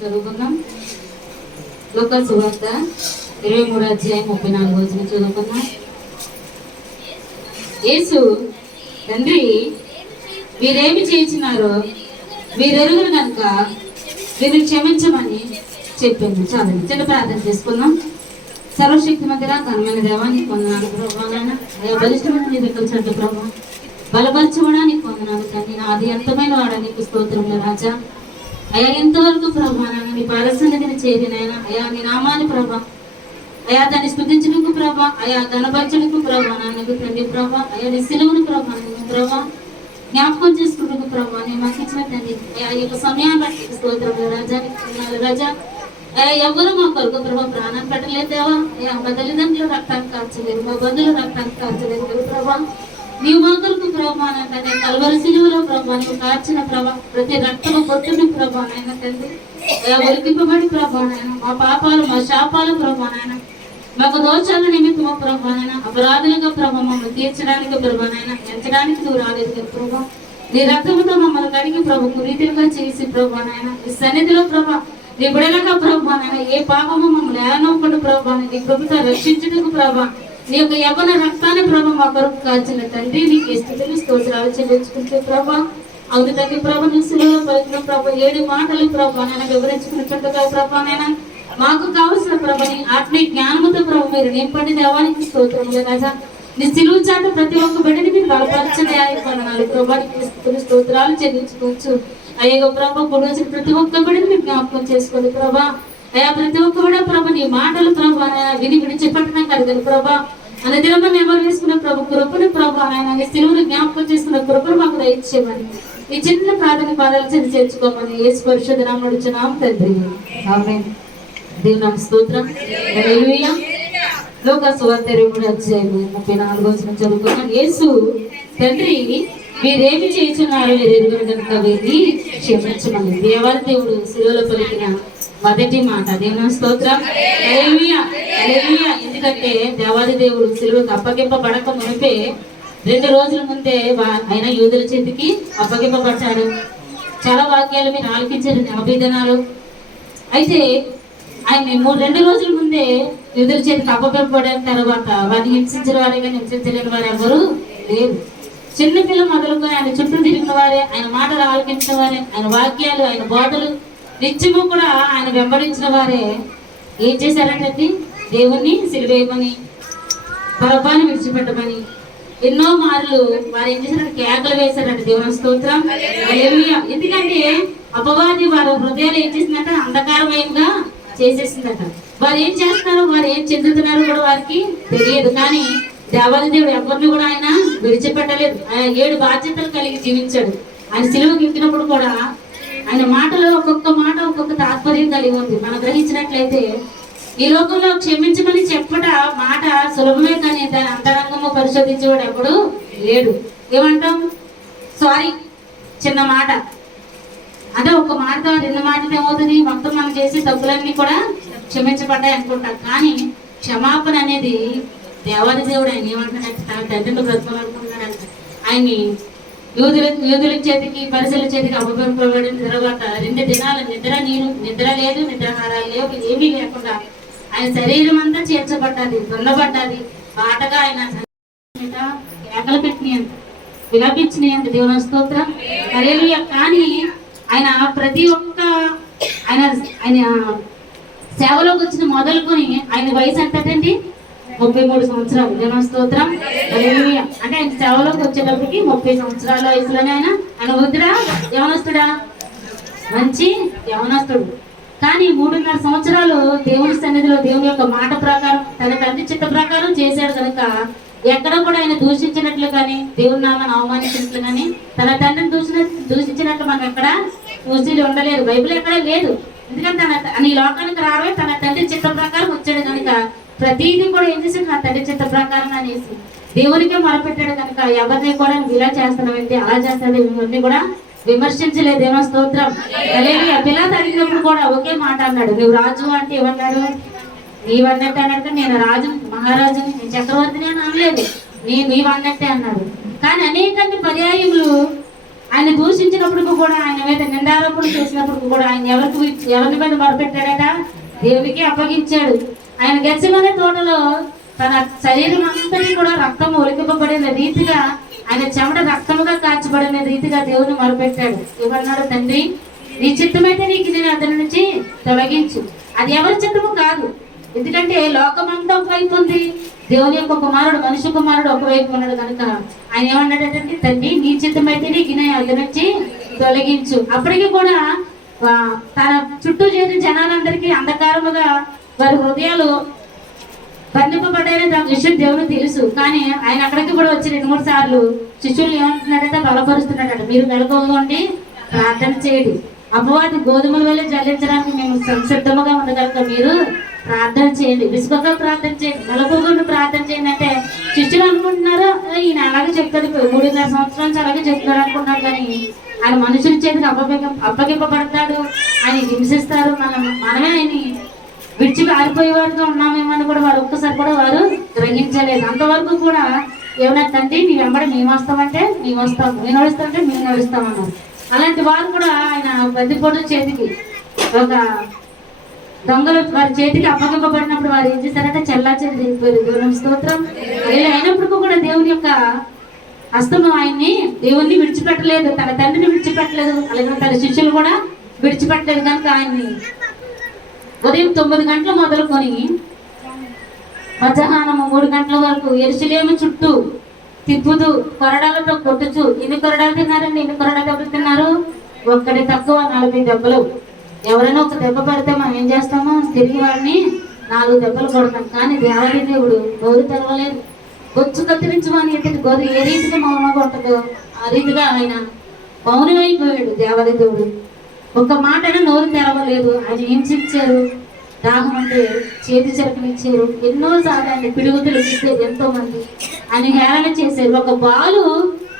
చదువుకుందాం. లోక సువార్త ఇరవై మూడు అధ్యాయం ముప్పై నాలుగు వచ్చిన చదువుకుందాం. యేసు తండ్రి వీరేమి చేయించినారో వీరెరుగురు కనుక వీరిని క్షమించమని చెప్పింది. చాలండి. చిన్న ప్రార్థన చేసుకుందాం. సర్వశక్తి మధ్య ఘనమైన దేవానికి పొందనాలు ప్రభావాలైనా బలిష్టమైన నీ దగ్గర చెడ్డ ప్రభావ బలపరచబడానికి పొందనాలు తండ్రి. నాది ఎంతమైన వాడని స్తోత్రంలో రాజా. అయా ఇంతవరకు ప్రభా నాన్న నీ పారసన్నిధిని చేరినైనా? అయా నీ నామాన్ని ప్రభా. అయా దాన్ని స్థుతించడానికి ప్రభా. అయా ధనపరచడానికి ప్రభా నాన్నకు తండ్రి ప్రభా. అయా నీ సెలవును ప్రభా నేను ప్రభా. జ్ఞాపకం చేసుకుంటుకు ప్రభా. నేను మాకు ఇచ్చిన తండ్రి. అయా ఈ యొక్క సమయాన్ని బట్టి నీకు స్తోత్రములు రాజా. నీకు అయ్యా ఎవరు మా కొరకు ప్రభా ప్రాణం పెట్టలేదేవా అయ్యా మా తల్లిదండ్రులు రక్తానికి కాల్చలేదు మా బంధువులు రక్తానికి కాల్చలేదు ప్రభా. నీవు మా కొరకు ప్రభా తండ్రి కలవరి సిలువలో ప్రభా నీవు కార్చిన ప్రభా ప్రతి రక్తము కొట్టుని ప్రభా నాయన తండ్రి ఒలికింపబడి ప్రభా నాయన మా పాపాలు మా శాపాలు ప్రభా నాయన మాకు దోషాల నిమిత్తము ప్రభా నాయన అపరాధులుగా ప్రభా మమ్మల్ని తీర్చడానికి ప్రభా నాయన ఎంచడానికి నువ్వు రాలేదు ప్రభా. నీ రక్తముతో మమ్మల్ని కడిగి ప్రభు కురీతిలుగా చేసి ప్రభా నాయన ఈ సన్నిధిలో ప్రభా నీ బిడలగా ప్రభా నాయన ఏ పాపము మమ్మల్ని ఏనవ్వకుండా ప్రభా నీ ప్రభుత్వం రక్షించుటకు ప్రభా నీ యొక్క యవ్వన రక్తాన్ని ప్రభా మా కొరకు కాల్చిన తండ్రి నీకు స్థితిని స్తోత్రాలు చెల్లించుకుంటే ప్రభా. అవును తండ్రి ప్రభా నీ శిలువలో పలికిన ప్రభా ఏడు మాటలు ప్రభా నేను వివరించుకున్నట్టుగా ప్రభా నేను మాకు కావలసిన ప్రభని ఆత్మీయ జ్ఞానముతో ప్రభు మీరు నింపండి దేవానికి స్తోత్రములు రాజా నీ సిలువు చాట ప్రతి ఒక్క బిడ్డని మీరు బలపరచండి ఆయన ప్రభానికి స్తుతులు స్తోత్రాలు చెల్లించుకోవచ్చు. అయ్యో ప్రభా పొడిచిన ప్రతి ఒక్క బిడ్డని మీరు జ్ఞాపకం చేసుకోండి ప్రభా. అయ్యా ప్రతి ఒక్క కూడా ప్రభు నీ మాటలు ప్రభు నాయన విని విడిచిపెట్టినా కలగదు ప్రభా. అన్న దినమ నెమరు వేసుకున్న ప్రభు కృపను ప్రభు ఆయన సెలవును జ్ఞాపకం చేసుకున్న కృపను మాకు దయచేయమని. ఈ చిన్న ప్రార్థన పాదాలు చెంది చేర్చుకోమని యేసు పరిశుద్ధ నామడుచున్నాం తండ్రి. ఆమేన్. దేవుని స్తోత్రం. లోక సువార్త ఇరవై మూడు అధ్యాయం ముప్పై నాలుగు వచ్చిన చదువుకున్నాం యేసు తండ్రి మీరేమి చేస్తున్నారు వీరు ఎరుగురు కనుక క్షమించమని. దేవాల దేవుడు శిలువలో పలికిన మొదటి మాట. దేవుని స్తోత్రం. ఎందుకంటే దేవాది దేవుడు శిలువకు అప్పగింపబడక మునిపే రెండు రోజుల ముందే ఆయన యూదుల చేతికి అప్పగింపబడ్డాడు. చాలా వాక్యాలు మీరు ఆలకించారు అభిధనాలు అయితే ఆయన మూడు రెండు రోజుల ముందే యూదుల చేతికి అప్పగింపబడిన తర్వాత వారిని హింసించిన వారిగా హింసించలేని వారు ఎవరు లేరు. చిన్నపిల్ల మొదలుకొని ఆయన చుట్టూ తిరిగిన వారే ఆయన మాటలు ఆలకించిన వారే ఆయన వాక్యాలు ఆయన బోధలు నిత్యము కూడా ఆయన వెంబడించిన వారే ఏం చేశారంటే దేవుణ్ణి సిరివేయమని పరపాన్ని విడిచిపెట్టమని. ఎన్నో మార్లు. వారు ఏం చేశారంటే కేకలు వేశారంట దేవుని స్తోత్రం. ఎందుకంటే అపవాది వారి హృదయాలు ఏం చేసిందంటే? అంధకారమయంగా చేసేసిందట. వారు ఏం చేస్తున్నారు? వారు ఏం చెందుతున్నారు కూడా వారికి తెలియదు. కానీ దేవాది దేవుడు ఎవరిని కూడా ఆయన విడిచిపెట్టలేదు. ఆయన ఏడు బాధ్యతలు కలిగి జీవించాడు. ఆయన సిలువకి ఎక్కినప్పుడు కూడా ఆయన మాటలో ఒక్కొక్క మాట ఒక్కొక్క తాత్పర్యం కలిగి ఉంది. మనం గ్రహించినట్లయితే ఈ లోకంలో క్షమించమని చెప్పట మాట సులభమే కానీ దాని అంతరంగము పరిశోధించేవాడు ఎప్పుడు లేడు. ఏమంటాం? సారీ చిన్న మాట. అంటే ఒక మాట రెండు మాటలు ఏమవుతుంది? మొత్తం మనం చేసే తప్పులన్నీ కూడా క్షమించబడ్డాయి అనుకుంటాం. కానీ క్షమాపణ అనేది దేవాది దేవుడు ఆయన ఏమంటాడంటే తన తండ్రిని బ్రతకాలనుకుంటున్నాడంట. ఆయన్ని యూదుల యూదుల చేతికి పరిసల చేతికి అప్పగింపబడిన తర్వాత రెండు దినాలు నిద్ర నీరు నిద్ర లేదు నిద్రాహారాలు లేవు ఏమీ లేకుండా ఆయన శరీరం అంతా చేర్చబడ్డది దున్నబడ్డది. పాటగా ఆయన కేకలు పెట్టినాయంట విలపించినాయంట దేవుని స్తోత్రం. హల్లెలూయా. కానీ ఆయన ప్రతి ఒక్క ఆయన ఆయన సేవలోకి వచ్చిన మొదలుకొని ఆయన వయసు ఎంతటండి? ముప్పై మూడు సంవత్సరాలు. దేవుని స్తోత్రం. అంటే ఆయన సేవలోకి వచ్చేటప్పటికి ముప్పై సంవత్సరాల వయసులోనే ఆయన ఆయన వృద్ధుడా యవనస్తుడా? మంచి యవనస్తుడు. కానీ మూడున్నర సంవత్సరాలు దేవుని సన్నిధిలో దేవుని యొక్క మాట ప్రకారం తన తండ్రి చిత్త ప్రకారం చేశాడు కనుక ఎక్కడ కూడా ఆయన దూషించినట్లు కానీ దేవుని నామాన్ని అవమానించినట్లు కానీ తన తండ్రిని దూషిన దూషించినట్లు మనం ఎక్కడ చూసి ఉండలేదు. బైబిల్ ఎక్కడ లేదు. ఎందుకంటే తన తన ఈ లోకానికి రావే తన తండ్రి చిత్త ప్రకారం వచ్చాడు కనుక ప్రతిదీ కూడా ఏం చేశాడు? నా తండ్రి చిత్త ప్రకారం అనేసి దేవునికే మొరపెట్టాడు కనుక ఎవరిని కూడా నువ్వు ఇలా చేస్తున్నావేంటి అలా చేస్తాడు ఇవన్నీ కూడా విమర్శించలేదు. ఏమో స్తోత్రం. అలాగే పిల్లలు అడిగినప్పుడు కూడా ఒకే మాట అన్నాడు. నువ్వు రాజు అంటే ఏమన్నాడు? నీవన్నట్టే అన్నాడు నేను రాజు మహారాజుని నేను చక్రవర్తిని అని అనలేదు. నీ నీవన్నట్టే అన్నాడు. కానీ అనేక పర్యాయములు ఆయన దూషించినప్పుడు కూడా ఆయన మీద నిందారోపణలు చేసినప్పుడు కూడా ఆయన ఎవరికి ఎవరి మీద మొరపెట్టాడట? దేవునికి అప్పగించాడు. ఆయన గెచ్చమనే తోటలో తన శరీరం అంతటి కూడా రక్తం ఒలికిపబడిన రీతిగా ఆయన చెమట రక్తముగా కాల్చబడిన రీతిగా దేవుని మొరపెట్టాడు. ఇవన్నాడు తండ్రి? నీ చిత్తమైతే నీకు నేను అతని నుంచి తొలగించు. అది ఎవరి చిత్తము కాదు. ఎందుకంటే లోకమంతా ఒకవైపు ఉంది. దేవుని యొక్క కుమారుడు మనిషి కుమారుడు ఒకవైపు ఉన్నాడు కనుక ఆయన ఏమన్నాడంటే తండ్రి? నీ చిత్తమైతే నీకు నేను అతని నుంచి తొలగించు. అప్పటికి కూడా తన చుట్టూ చేరిన జనాలందరికీ అంధకారముగా వారి హృదయాలు బంధింపబడ్డాయని దాని విషయం దేవుడు తెలుసు. కానీ ఆయన అక్కడికి కూడా వచ్చి రెండు మూడు సార్లు శిష్యులు ఏమంటున్నాడంటే బలపరుస్తున్నాడట మీరు నెలకొని ప్రార్థన చేయండి. అపవాది గోధుమల వల్ల జల్లించడానికి మేము సంసిద్ధముగా ఉండగలుగుతాం మీరు ప్రార్థన చేయండి. విసుగగా ప్రార్థన చేయండి. మెలకువగా ప్రార్థన చేయండి అంటే శిష్యులు అనుకుంటున్నారు? ఈయన అలాగే చెప్తాడు. మూడున్నర సంవత్సరాల నుంచి అలాగే చెప్తాడు అనుకుంటున్నారు కానీ ఆయన మనుషుల చేతికి అప్పగింప అప్పగింపబడతాడు. ఆయన హింసిస్తారు. మనం మనమే ఆయన్ని విడిచి పారిపోయేవారుగా ఉన్నామేమని కూడా వారు ఒక్కసారి కూడా వారు గ్రహించలేదు. అంతవరకు కూడా ఏమన్నా తండ్రి నీ వెంబడి మేము వస్తామంటే మేము వస్తాం నేను నడుస్తామంటే మేము నడుస్తామన్నారు. అలాంటి వారు కూడా ఆయన బందిపోటు చేతికి ఒక దొంగలు వారి చేతికి అప్పగింపబడినప్పుడు వారు ఏం చేశారంటే చెల్లా చెల్లి దేవుని స్తోత్రం. అయినప్పటికీ కూడా దేవుని యొక్క హస్తము ఆయన్ని దేవుణ్ణి విడిచిపెట్టలేదు. తన తండ్రిని విడిచిపెట్టలేదు. అలాగే తన శిష్యులు కూడా విడిచిపెట్టలేదు. కనుక ఆయన్ని ఉదయం తొమ్మిది గంటలు మొదలుకొని మధ్యాహ్నం మూడు గంటల వరకు ఎరుసలేమి చుట్టూ తిప్పుతూ కొరడాలతో కొట్టుచు ఎన్ని కొరడాలు తిన్నారండి? ఎన్ని కొరడా దెబ్బలు తిన్నారు? ఒక్కటి తక్కువ నలభై దెబ్బలు. ఎవరైనా ఒక దెబ్బ పడితే మనం ఏం చేస్తామో తిరిగి వాడిని నాలుగు దెబ్బలు కొడతాం. కానీ దేవాది దేవుడు గోరు తెరవలేదు. బొచ్చు కత్తిరించమని ఎత్తి గోరు ఏ రీతిగా మౌనంగా ఉంటుందో ఆ రీతిగా ఆయన మౌనమైపోయాడు దేవాది దేవుడు. ఒక్క మాటైనా నోరు తెరవలేదు. ఆయన హింసించారు దాహం అంటే చేతి చెరకనిచ్చారు ఎన్నో సార్లు ఆయన పిడుగుతులు ఇచ్చేది ఎంతో మంది ఆయన హేళన చేశారు. ఒక బాలు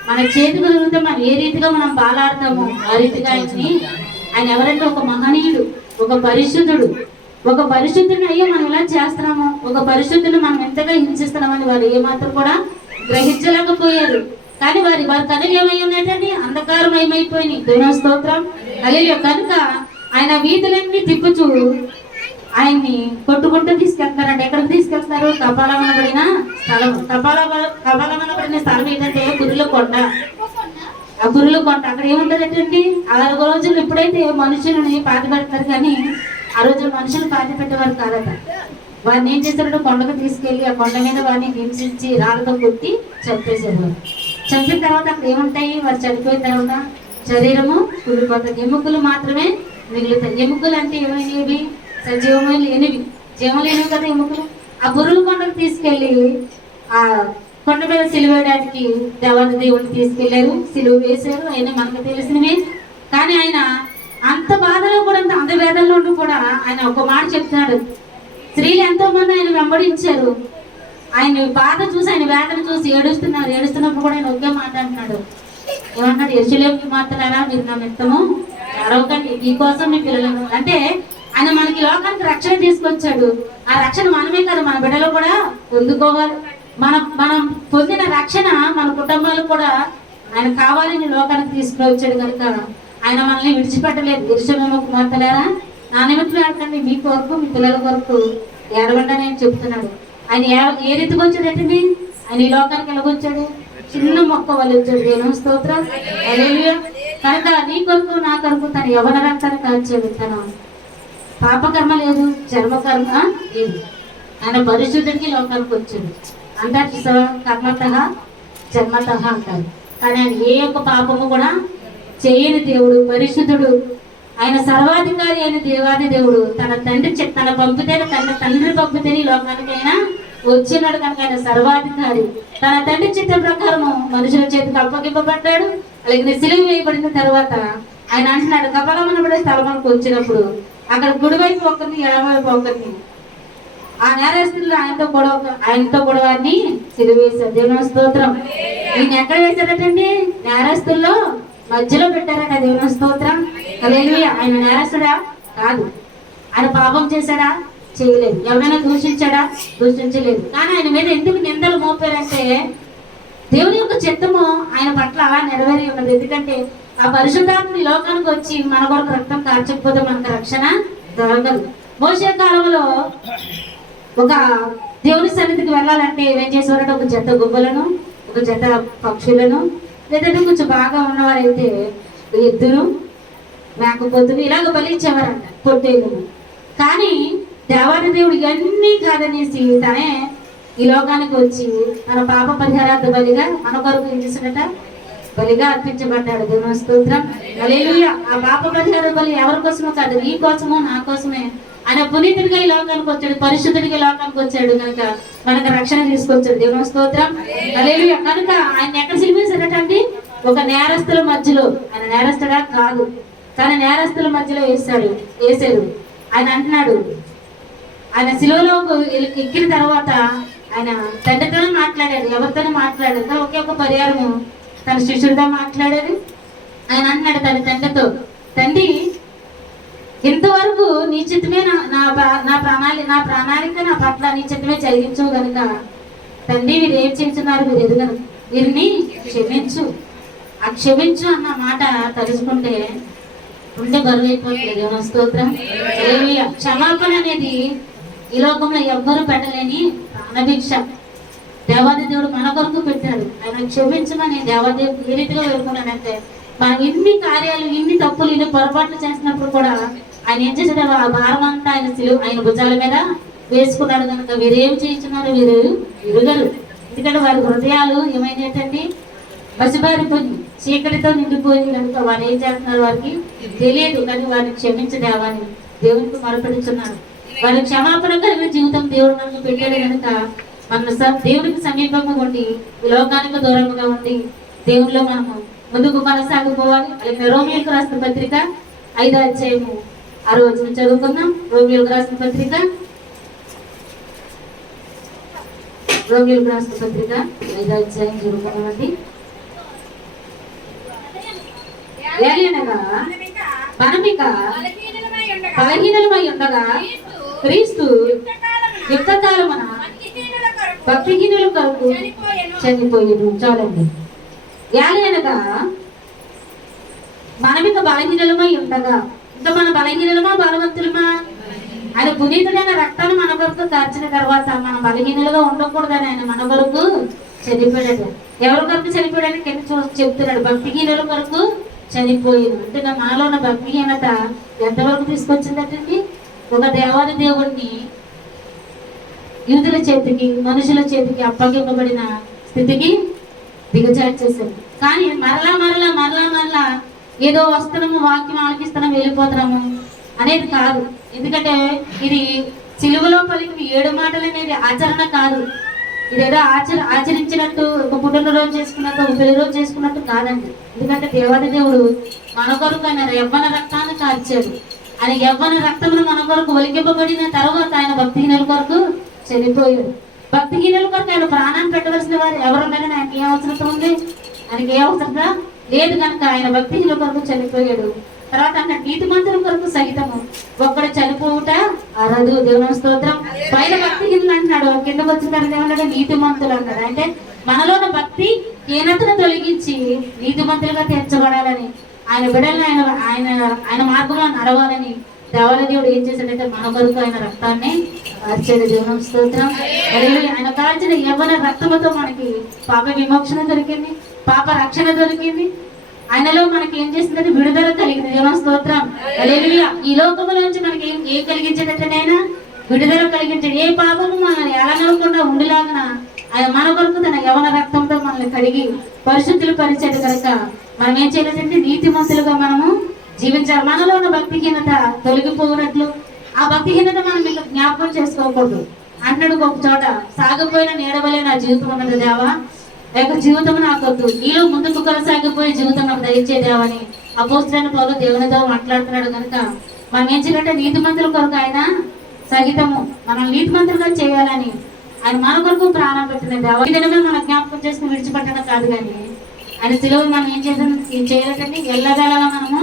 మన చేతికి దొరికితే మనం ఏ రీతిగా మనం బాలాడతామో ఆ రీతిగా ఆయన్ని ఆయన ఎవరంటే ఒక మహనీయుడు ఒక పరిశుద్ధుడు. ఒక పరిశుద్ధుని అయ్యే మనం ఇలా చేస్తున్నాము ఒక పరిశుద్ధుని మనం ఎంతగా హింసిస్తున్నామని వాళ్ళు ఏమాత్రం కూడా గ్రహించలేకపోయారు. కానీ వారి వారి కనులు ఏమై ఉన్నాయంటే అంధకారం ఏమైపోయినాయి దేవుని స్తోత్రం. అలెలు కనుక ఆయన వీధులన్నీ తిప్పుచూ ఆయన్ని కొట్టుకుంటూ తీసుకెళ్తారంట ఎక్కడికి తీసుకెళ్తారు కపాలమనబడిన స్థలం. కపాల కపాలమనబడిన స్థలం ఏంటంటే గురుల కొండ. ఆ గురుల కొండ. అక్కడ ఏముంటది ఏంటండి ఆ రోజులు ఎప్పుడైతే మనుషులని పాతి పెడతారు కానీ ఆ రోజు మనుషులు పాతి పెట్టేవారు కాదట. వారిని ఏం చేశారంటే కొండకు తీసుకెళ్ళి ఆ కొండ మీద వారిని హింసించి రాళ్ళతో కొట్టి చంపేసేవారు. చంపిన తర్వాత అక్కడ ఏముంటాయి? వారు చనిపోయిన తర్వాత శరీరము కుళ్ళిపోతుంది ఎముకలు మాత్రమే మిగులుతాయి. ఎముకలు అంటే ఏమైనవి? సజీవమైన లేనివి. జీవం లేనివి కదా ఎముకలు ఆ బుర్రుల కొండకు తీసుకెళ్ళి ఆ కొండ మీద సిలువేయడానికి దేవాది దేవుడిని తీసుకెళ్ళారు సిలువ వేశారు. ఆయన మనకు తెలిసినవి. కానీ ఆయన అంత బాధలో కూడా అంత అందవేదనలో కూడా ఆయన ఒక మాట చెప్తున్నాడు. స్త్రీలు ఎంతో మంది ఆయన వెంబడించారు. ఆయన బాధ చూసి ఆయన వేదన చూసి ఏడుస్తున్నారు. ఏడుస్తున్నప్పుడు కూడా ఆయన ఒకే మాట అంటున్నాడు. ఏమన్నాడు యశులేమి మాట్లాడారా? మీరు నా మిత్తము. అడవకండి మీకోసం మీ పిల్లలను. అంటే ఆయన మనకి లోకానికి రక్షణ తీసుకొచ్చాడు. ఆ రక్షణ మనమే కాదు మన బిడ్డలు కూడా పొందుకోవాలి. మన మనం పొందిన రక్షణ మన కుటుంబాలు కూడా ఆయన కావాలని లోకానికి తీసుకువచ్చాడు కనుక ఆయన మనల్ని విడిచిపెట్టలేదు. గిరిశనము కుమార్తెలారా నా నిమిత్తం ఏడకండి మీ కొరకు మీ పిల్లల కొరకు ఏడవండి అని చెప్తున్నాడు. ఆయన ఏ- ఏ రీతికి మీ ఆయన ఈ లోకానికి ఎలాగొచ్చాడు చిన్న మొక్క వాళ్ళు వచ్చాడు దేవుని స్తోత్రం. కనుక నీ కొరకు నా కొరకు తన యవన రక్తాన్ని కాల్చేది తన పాపకర్మ లేదు జన్మకర్మ లేదు. ఆయన పరిశుద్ధుడికి లోకానికి వచ్చాడు. అంటారు కర్మత జన్మత అంటారు. కానీ ఆయన ఏ యొక్క పాపము కూడా చేయని దేవుడు పరిశుద్ధుడు. ఆయన సర్వాధికారి అయిన దేవాది దేవుడు. తన తండ్రి తన పంపితేనే తన తండ్రి పంపితేనే లోకానికైనా వచ్చినాడు కనుక ఆయన సర్వాధికారి. తన తండ్రి చిత్త ప్రకారము మనుషుల చేతికి అప్పగింపబడ్డాడు అలాగే సిలువ వేయబడిన తర్వాత ఆయన అంటున్నాడు కపాలమనబడే స్థలమానికి వచ్చినప్పుడు అక్కడ గుడివైపు ఒకరిని ఎడమవైపు ఒకరిని ఆ నేరస్తులు ఆయనతో గొడవ ఆయనతో గొడవని వారిని సిలువేశారు దేవుని స్తోత్రం. ఈయన ఎక్కడ వేశారటండి? నేరస్తుల్లో మధ్యలో పెట్టారట దేవుని స్తోత్రం. ఆయన నేరస్తుడా? కాదు. ఆయన పాపం చేశాడా? చేయలేదు. ఎవరైనా దూషించాడా? దూషించలేదు. కానీ ఆయన మీద ఎందుకు నిందలు మోపారంటే దేవుని యొక్క చిత్తము ఆయన పట్ల అలా నెరవేరి ఉన్నది. ఎందుకంటే ఆ పరిశుద్ధాత్మని లోకానికి వచ్చి మన కొరకు రక్తం కార్చకపోతే మనకు రక్షణ దొరకదు. మోసే కాలంలో ఒక దేవుని సన్నిధికి వెళ్ళాలంటే ఏం చేసేవారంటే ఒక జత గుబ్బలను ఒక జత పక్షులను లేదంటే కొంచెం బాగా ఉన్నవారైతే ఎద్దును మేకపోతులు ఇలాగ బలిచ్చేవారంట పొట్టేలను కానీ దేవాది దేవుడు ఇవన్నీ కాదనేసి తనే ఈ లోకానికి వచ్చి తన పాప పరిహారార్థ బలిగా మన కొరకు ఏం చేసినట బలిగా అర్పించబడ్డాడు. దేవుని స్తోత్రం. ఆ పాప పరిహార బలి ఎవరి కోసమో కాదు నీ కోసమో నా కోసమే ఆయన పునీతుడిగా ఈ లోకానికి వచ్చాడు పరిశుద్ధుడిగా లోకానికి వచ్చాడు కనుక మనకు రక్షణ తీసుకొచ్చాడు. దేవుని స్తోత్రం. హల్లెలూయా. కనుక ఆయన ఎక్కడ సిలిపేశాడటండి ఒక నేరస్తుల మధ్యలో. ఆయన నేరస్తుడా? కాదు. కానీ నేరస్తుల మధ్యలో వేస్తాడు వేసాడు ఆయన అంటున్నాడు ఆయన శిలువలో ఎక్కిన తర్వాత ఆయన తండ్రితోనే మాట్లాడాడు ఎవరితోనూ మాట్లాడాడు ఒకే ఒక పరిహారము. తన శిష్యుడితో మాట్లాడాడు ఆయన అన్నాడు తన తండ్రితో తండ్రి ఇంతవరకు నీ చిత్తమే నా నా ప్రా- నా ప్రణాళిక నా ప్రణాళిక నా పట్ల నీ చిత్తమే కనుక తండ్రి మీరు ఏం చేస్తున్నారు మీరు ఎదుగను వీరిని క్షమించు. ఆ క్షమించు అన్న మాట తలుచుకుంటే ఉంటే బరువు అయిపోతుంది స్తోత్రం. క్షమాపణ అనేది ఈ లోకంలో ఎవ్వరు పెట్టలేని ప్రాణభిక్ష. దేవాది దేవుడు మన కొరకు పెట్టాడు. ఆయన క్షమించమని దేవాదేవుడు ఏ రీతిగా వేడుకున్నాడంటే మనం ఇన్ని కార్యాలు ఇన్ని తప్పులు ఇన్ని పొరపాట్లు చేసినప్పుడు కూడా ఆయన ఏం చేశాడు ఆ భారం అంతా ఆయన సిలువ ఆయన భుజాల మీద వేసుకున్నాడు కనుక వీరేం చేయించున్నారు? వీరు ఇరుగరు. ఎందుకంటే వారి హృదయాలు ఏమైందంటండి? పసిబారిపోయి చీకటితో నిండిపోయి కనుక వారు ఏం చేస్తున్నారు వారికి? తెలియదు. కానీ వారిని క్షమించదేవాని దేవునికి మొరపెడుచున్నారు వారి క్షమాపణ కలిగిన జీవితం దేవుడు మనకు పెట్టాడు కనుక మనం దేవుడికి సమీపంగా ఉండి లోకానికి దూరంగా ఉండి దేవుడిలో మనము ముందుకు కొనసాగిపోవాలి. అలాగే రోమియోలకు రాసిన పత్రిక ఐదో అధ్యాయము ఆ రోజున చదువుకుందాం. రోమియోలకు రాసిన పత్రిక రోమియోలకు రాసిన పత్రిక ఐదో అధ్యాయం చదువుకున్నామండి ఏలయనగా బలహీనమై ఉండగా క్రీస్తు యుక్తకాలమున భక్తిహీనుల కొరకు చనిపోయేది చాలండి. ఏలయనగా మనమిక బలహీనలమై ఉండగా ఇంకా మన బలహీనలమా బలవంతులమా? ఆయన పునీతుడైన రక్తాన్ని మన కొరకు కార్చిన తర్వాత మన బలహీనులుగా ఉండకూడదని ఆయన మన కొరకు చనిపోయాడు. ఎవరి కొరకు చనిపోయాడని కింద చూ చెప్తున్నాడు. భక్తిహీనుల కొరకు చనిపోయింది అంటే మనలో ఉన్న భక్తిహీనత ఎంతవరకు తీసుకొచ్చిందంటే ఒక దేవాది దేవుణ్ణి యూదుల చేతికి మనుషుల చేతికి అప్పగింపబడిన స్థితికి దిగజార్చేశారు కానీ మరలా మరలా మరలా మరలా ఏదో వస్తున్నాము వాక్యం ఆలకిస్తున్నాము వెళ్ళిపోతున్నాము అనేది కాదు. ఎందుకంటే ఇది సిలువలో పలికి ఏడు మాటలు అనేది ఆచరణ కాదు. ఇదేదో ఆచర ఆచరించినట్టు ఒక పుట్టినరోజు చేసుకున్నట్టు ఒక పెళ్ళి రోజు చేసుకున్నట్టు కాదండి. ఎందుకంటే దేవాది దేవుడు మన కొరకు ఆయన యవ్వన రక్తాన్ని కార్చాడు. ఆయన యవ్వన రక్తమును మన కొరకు ఒలికింపబడిన తర్వాత ఆయన భక్తిహీనుల కొరకు చనిపోయాడు భక్తిహీనుల కొరకు ఆయన ప్రాణాన్ని పెట్టవలసిన వారు ఎవరున్నారని ఆయనకి ఏ అవసరత ఉంది? ఆయనకి ఏ అవసరత లేదు కనుక ఆయన భక్తిహీనుల కొరకు చనిపోయాడు తర్వాత అన్న నీతి మంత్రుల కొరకు సహితము ఒక్కడు చనిపోవుట అరదు. దేవుని స్తోత్రం. పైన భక్తిహీనులు అంటున్నాడు. కిందకు వచ్చిన తర్వాత ఏమన్నాడు? నీతి మంతులు అన్నాడు అంటే మనలోని భక్తి హీనతను తొలగించి నీతి మంత్రులుగా తీర్చబడాలని ఆయన బిడల్ని ఆయన ఆయన ఆయన మార్గంలో నడవాలని దేవాల దేవుడు ఏం చేశాడంటే మన కొరకు ఆయన రక్తాన్ని ఆశ్చర్య జీవనం స్తోత్రం. ఆయన కాల్చిన యవ్వన రక్తముతో మనకి పాప విమోక్షణ దొరికింది పాప రక్షణ దొరికింది. ఆయనలో మనకి ఏం చేసిందంటే విడుదల కలిగింది. జీవన స్తోత్రం. ఈ లోకముల నుంచి మనకి ఏం ఏం కలిగించేటట్టనైనా విడుదల కలిగించాడు ఏ పాపము మనల్ని ఎలనవ్వకుండా ఉండేలాగా ఆయన మన కొరకు తన యవన రక్తంతో మనల్ని కడిగి పరిశుద్ధులు పరిచాడు కనుక మనం ఏం చేయాలంటే నీతిమంతులుగా మనము జీవించాలి. మనలో ఉన్న భక్తిహీనత తొలగిపోయినట్లు ఆ భక్తిహీనత మనం మీకు జ్ఞాపకం చేసుకోకూడదు. అన్నాడు ఒక చోట సాగిపోయిన నీడవలే నా జీవితం ఉన్నది దేవా. లేక జీవితం నాకొద్దు. నీలో ముందుకు కొనసాగిపోయే జీవితం నాకు దయచే దేవని అపోస్తులైన పౌరు దేవునితో మాట్లాడుతున్నాడు కనుక మనం ఏం చేయాలంటే నీతిమంతుల కొరకు ఆయన సహితము మనం నీతి మంత్రులుగా చేయాలని ఆయన మన కొరకు ప్రాణం పెట్టిన దేవ. ఈ దినమే మనం జ్ఞాపకం చేసుకుని విడిచిపెట్టడం కాదు కానీ ఆయన సెలవు మనం ఏం చేద్దాం? ఏం చేయాలంటే ఎల్లవేళలా మనము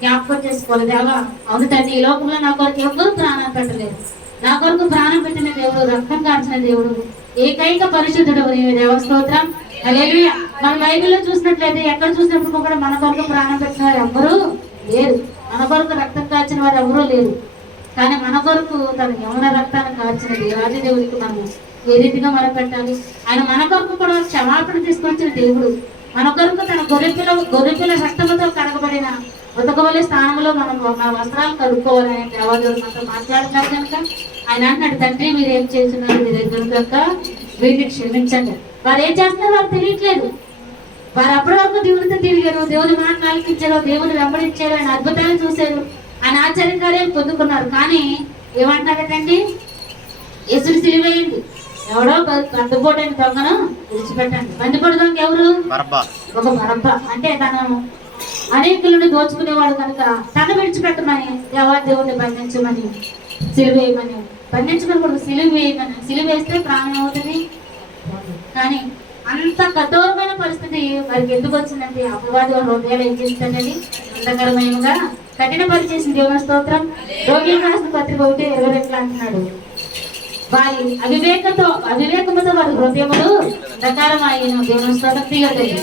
జ్ఞాపకం చేసుకోవాలి. దేవా అవును తండ్రి ఈ లోకంలో నా కొరకు ఎవరు ప్రాణం పెట్టలేదు. నా కొరకు ప్రాణం పెట్టిన దేవుడు రక్తం కాల్చిన దేవుడు ఏకైక పరిశుద్ధుడు దేవ స్తోత్రం. హల్లెలూయా. మన బైబిల్లో చూసినట్లయితే ఎక్కడ చూసినప్పుడు కూడా మన కొరకు ప్రాణం పెట్టిన వారు ఎవ్వరూ లేరు. మన కొరకు రక్తం కాచిన వారు ఎవరూ లేరు. కానీ మన కొరకు తన యమున రక్తాన్ని కాల్చిన దేవాది దేవుడికి మనము ఏ రీతిగా మొరపెట్టాలి? ఆయన మన కొరకు కూడా క్షమాపణ తీసుకొచ్చిన దేవుడు. మన తన గొర్రెపిల్ల గొర్రెపిల్ల రక్తముతో కడగబడిన ఉతకవలే స్థానంలో మనం మన వస్త్రాలు కడుక్కోవాలని దేవాదేవుడు మనతో మాట్లాడుతున్నారు కనుక ఆయన అన్నాడు తండ్రి మీరు ఏం చేస్తున్నారు? మీరు దగ్గర కనుక వీటిని క్షమించండి. వారు ఏం చేస్తున్నారో? వారు తెలియట్లేదు. వారు అప్పటి వరకు దేవునితో తిరిగారు. దేవుని మాటలు ఆలకించారు. దేవుని వెంబడించారు. ఆయన అద్భుతాలు చూశారు. ఆయన ఆశ్చర్యకార్యాలు పొందుకున్నారు. కానీ ఏమంటారటండి యేసుని సిలివేయండి ఎవడో బందిపోటని దొంగను విడిచిపెట్టండి. బందిపోటు దొంగ ఎవరు? బరబ్బా. ఒక మరబ్బ అంటే తను అనేకులను దోచుకునేవాడు కనుక తను విడిచిపెట్టమని దేవా దేవుడిని బంధించమని సిలువేయమని. బంధించమని కూడా సిలువ వేయమని సిలువ వేస్తే ప్రాణం అవుతుంది. కానీ అంత కఠోరమైన పరిస్థితి వారికి ఎందుకు వచ్చిందంటే అపవాది హృదయాలు ఏం చేస్తుందండి? అంధకరమయంగా కఠిన పరిచేసిన దేవుని స్తోత్రం. రోగిలు రాసిన పత్రిక ఒకటి ఇరవై రెండు అంటున్నాడు. వారి అవివేకతో అవివేకముతో వారి హృదయములు ప్రకారమైన అయిన దేవుని స్వతంత్రిగా తెలియదు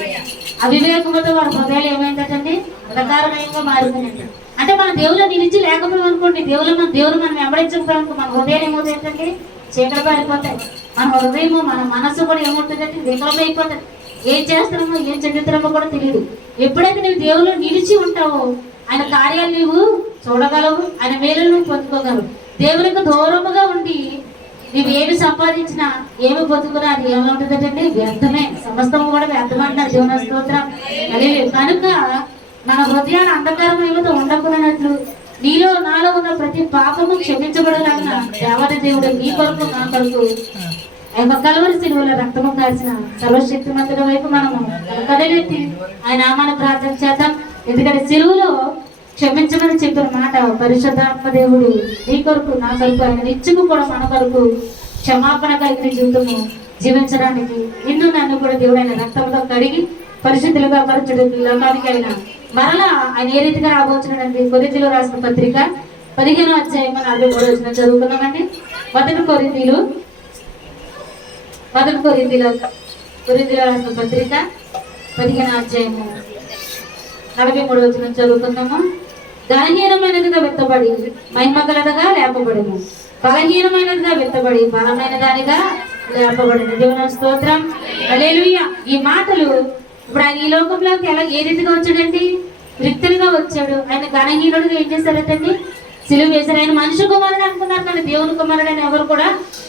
అవివేకముతో వారి హృదయాలు ఏమైందంటే ప్రకారమయంగా మారిపోయినట్టు. అంటే మన దేవుళ్ళు నిలిచి లేకపోయాం అనుకోండి దేవుళ్ళు మన దేవుడు మనం వెంబడించకపోయాం మన హృదయాలు ఏంటంటే చీకటి పారిపోతాయి మన హృదయము మన మనసు కూడా ఏమవుతుందంటే వికలం అయిపోతుంది ఏం చేస్తున్నామో ఏం చెందుతున్నామో కూడా తెలియదు ఎప్పుడైతే నువ్వు దేవుళ్ళు నిలిచి ఉంటావో ఆయన కార్యాలు నువ్వు చూడగలవు ఆయన మేలు నువ్వు పొందుకోగలవు. దేవునికి దూరముగా ఉండి నువ్వు ఏమి సంపాదించినా ఏమి పొందుకున్నా అది ఏమవుతుందంటే వ్యర్థమే. సమస్తము కూడా వ్యర్థమంటారు జీవన స్తోత్రం. అదే కనుక మన హృదయాన్ని అంధకారమేమితో ఉండకున్నట్లు నీలో నాలో ఉన్న ప్రతి పాపము క్షమించబడలాగిన దేవత దేవుడు నీ కొరకు నా కొరకు ఆయన కలవరి సిలువల రక్తము కాల్చిన సర్వశక్తిమంతుల వైపు మనము కదలెత్తి ఆయన నామాన్ని ప్రార్థన చేద్దాం. ఎందుకంటే సిలువలో క్షమించమని చెప్పిన మాట పరిశుద్ధాత్మ దేవుడు నీ కొరకు నా కొరకు ఆయన నిత్యము కూడా మన కొరకు క్షమాపణ కలిగిన జీవితము జీవించడానికి నిన్ను నన్ను కూడా దేవుడు ఆయన రక్తంతో కడిగి పరిశుద్ధులుగా పరచడానికి లోకానికి ఆయన మరలా ఆయన ఏ రీతిగా రాబోతున్నాడండి కొరింథీలో రాసిన పత్రిక పదిహేను అధ్యాయం నలభై మూడు వచ్చిన చదువుకున్నామండి. మొదటి కొరిందీలు మొదటి కొరిందీలో కొరిందీలో రాసిన పత్రిక పదిహేను అధ్యాయము నలభై మూడు వచ్చిన చదువుకుందాము. గణనీయమైనదిగా వెత్తబడి మహిమగలదగా లేపబడిను. బలహీనమైనదిగా వెత్తబడి బలమైన దానిగా లేపబడిన. దేవుని స్తోత్రం. అలేలుయ్య ఈ మాటలు ఇప్పుడు ఆయన ఈ లోకంలోకి ఎలా ఏ రీతిగా వచ్చాడండి? రిక్తులుగా వచ్చాడు. ఆయన గణహీనుడిగా ఏం చేశారటండి? సిలువ వేశారు. ఆయన మనిషి కుమారుడు అనుకున్నారు కానీ దేవుని కుమారుడు అని ఎవరు కూడా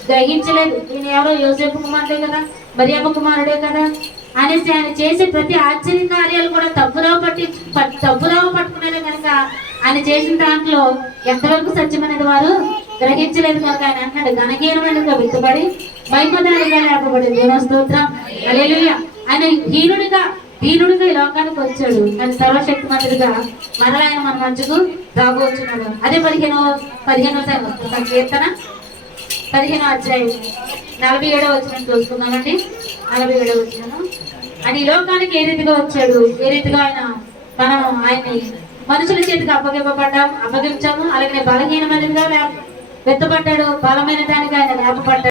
గ్రహించలేదు. ఈయన ఎవరో? యోసేపు కుమారుడే కదా మరియమ్మ కుమారుడే కదా. అనేసి ఆయన చేసే ప్రతి ఆశ్చర్య కార్యాలు కూడా తప్పురావు పట్టి తప్పురావు పట్టుకునేదే కనుక ఆయన చేసిన దాంట్లో ఎంతవరకు సత్యమనేది వారు గ్రహించలేదు కనుక ఆయన అంటున్నాడు ఘనహీనమైనదిగా విత్తబడి వైపదారిగా లేపబడి దేవ స్తోత్రం. ఆయన హీనుడిగా హీనుడిగా ఈ లోకానికి వచ్చాడు. కానీ సర్వశక్తి మంత్రిగా మరలా ఆయన మన మంచుకు రాబోచున్నాడు. అదే పదిహేనో పదిహేనో కీర్తన. పదిహేనో అధ్యాయం. నలభై ఏడో వచ్చిన చూసుకుందామండి నలభై ఏడో వచ్చినాను ఆయన ఈ లోకానికి ఏ రీతిగా వచ్చాడు? ఏ రీతిగా ఆయన మనం ఆయన్ని మనుషుల చేతికి అప్పగింపబడ్డాం అప్పగించాము. అలాగే బలహీనమైనదిగా లేప- వెత్తబడ్డాడు బలమైన దానికి ఆయన లేపబడ్డాడు